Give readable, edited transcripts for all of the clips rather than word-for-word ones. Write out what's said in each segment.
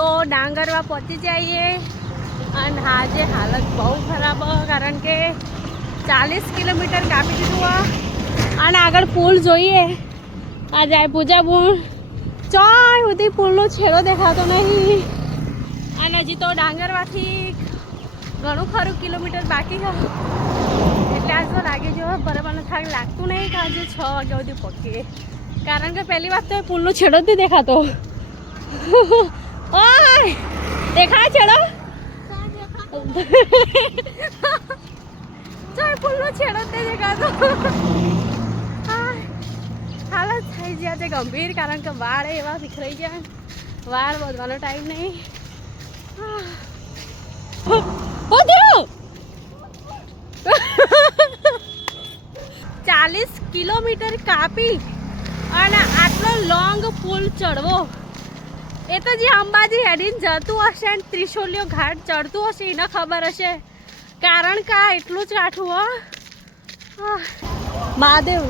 તો ડાંગરવા પહોંચી જઈએ અને આજે હાલત બહુ ખરાબ કારણ કે 40 કિલોમીટર કાપી દીધું અને આગળ પુલ જોઈએ આ જાય પૂજા પુલ ચાય સુધી પુલનો છેડો દેખાતો નહીં અને હજી તો ડાંગરવાથી ઘણું ખરું કિલોમીટર બાકી છે એટલે આજ તો લાગે જો બરાબરનો થાક લાગતું નહીં કે આજે 6 વાગ્યા સુધી પહોંચીએ કારણ કે પહેલી વાત તો એ પુલનો છેડો જ નહીં દેખાતો ઓય દેખાય છેડો ચાલ પુલનો છેડો જ નહીં દેખાતો હાલત થઈ ગયા છે ગંભીર કારણ કે વાળ એવા વિખરાઈ ગયા વાળ વધવાનો ટાઈમ નહીં 40 કિલોમીટર કાપી અને આટલો લોંગ પુલ ચડવો એ તો જે અંબાજી હેડીને જતું હશે અને ત્રિશોલિયો ઘાટ ચડતું હશે એને ખબર હશે કારણ કે આ એટલું જ કાઠું હો મહાદેવ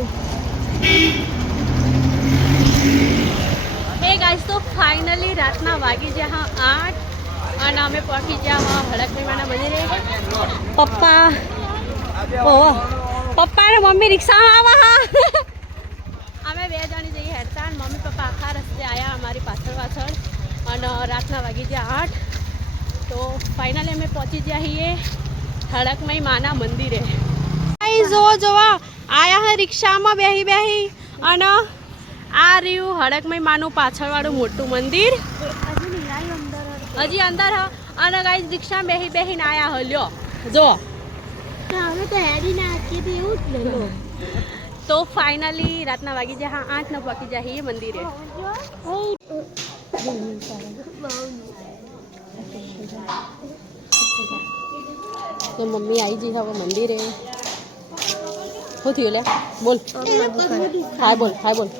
એ ગાઈસ તો ફાઇનલી રાતના વાગી ગયા 8 અને અમે પહોંચી ગયા હડકડીમાના મંદિરે પપ્પા અને મમ્મી રિક્ષામાં આવા અમે 2 જણી જઈએ હેડતા અને મમ્મી પપ્પા આખા રસ્તે આવ્યા અમારી પાછળ અને રાતના વાગી ગયા 8 તો ફાઇનલી અમે પહોંચી ગયા છીએ હડકમઈ માના મંદિરે જોવા આયા હે રિક્ષામાં બેહી અને આ રહ્યું હડકમઈ માનું પાછળવાળું મોટું મંદિર હજી અંદર અને ગાઈસ રિક્ષામાં બેહીને આયા હલ્યો જો તો ફાઇનલી રાતના વાગી જાય 8 ને પહોંચી જાય મંદિરે તો મમ્મી આવી જઈ હવે મંદિરે શું થયું લે બોલ હાય બોલ